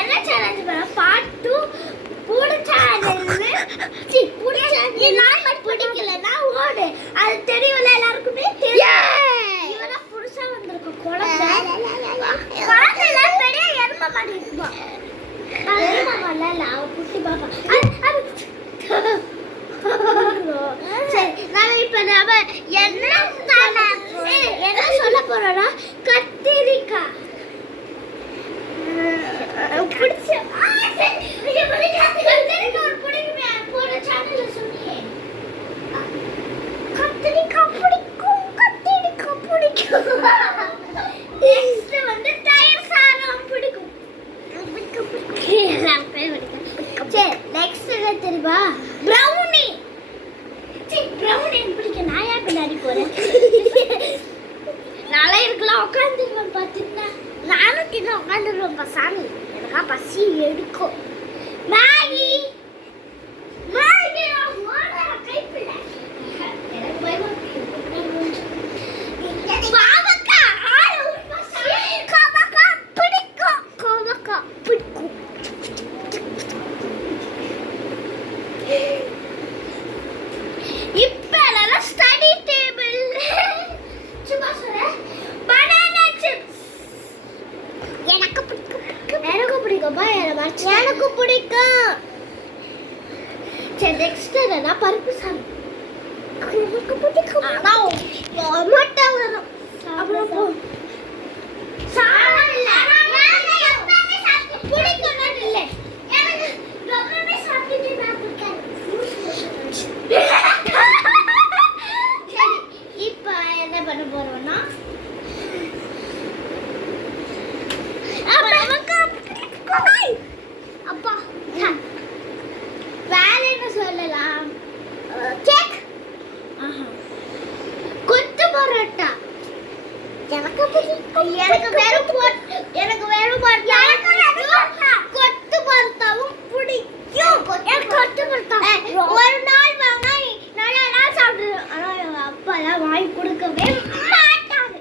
என்ன சேலஞ்ச் பண்ண பார்ட் 2 பிடிக்கலன்னா ஓடு. அது தெரியும்ல எல்லாருக்குமே தெரியும். இவனா புதுசா வந்திருக்க குழந்தை பெரிய எருமை மாதிரி இருக்குமா. அவ குட்டி பாப்பா. சரி நாம இப்ப என்ன சொல்ல போறோம்னா கத்திரிக்காய் தெரியுமா ப்ரௌனி. ப்ரௌனி பிடிக்கும். நான் ஏன் பின்னாடி போறேன்? நல்லா இருக்கலாம் உட்காந்துருவேன். பார்த்தீங்கன்னா நானும் தின்ன உட்காந்துருவேன். சாமி எனக்கா பசி எடுக்கும். மேகி எனக்கு பிடிக்கும். சரி நெக்ஸ்ட் என்னன்னா பருப்பு சாதம். எனக்கு பிடிக்கும். மொட்டை வரும். அப்புறம் சாதம் இல்ல. எனக்கு எப்பவுமே சாப்பிட்டு பிடிக்கும் இல்ல. எனக்கு எப்பவுமே சாப்பிட்டு நான் பிடிக்காது. சரி இப்போ என்ன பண்ண போறோம்னா அப்பா வேற என்ன சொல்லலாம்? கேக், கொத்து பரோட்டா. எனக்கு வெறும் கொத்து பரோட்டாவும் பிடிக்கும். கொத்து பரோட்டா ஒரு நாள் வாங்கினா நிறைய நாள் சாப்பிடுவேன். ஆனால் எங்கள் அப்பா எல்லாம் வாங்கி கொடுக்கவே மாட்டாரு.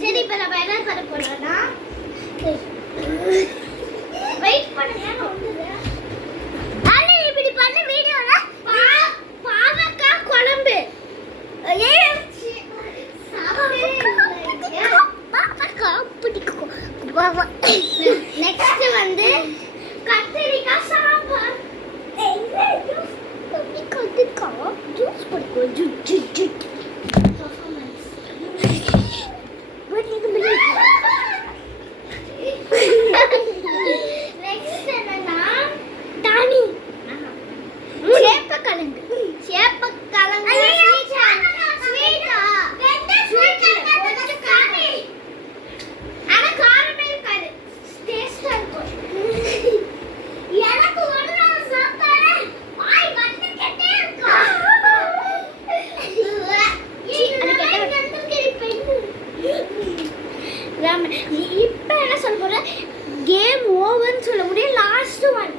சரி இப்ப நம்ம என்ன பண்ண போறோம்னா வெயிட் பண்ணுங்க. இப்படி பண்ண வீடியோல பாவக்காய் குழம்பு நெக்ஸ்ட் வந்து கத்திரிக்காய் சாம்பார். ஜூஸ் பிடிக்கும். இப்ப என்ன சொல்ல போற? கேம் ஓவர்னு சொல்ல முடியும். லாஸ்ட் ஒன்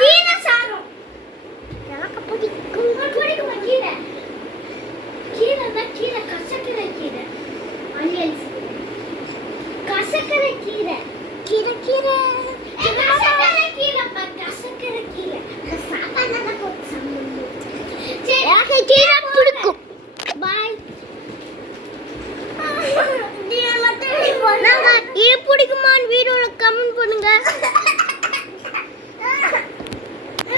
கீரை சாதம். எனக்கு பிடிக்கும். கீரை கீரை கசக்கரை கீரை. கசக்கரை கீரை கீரை கீரை. சாப்பாடு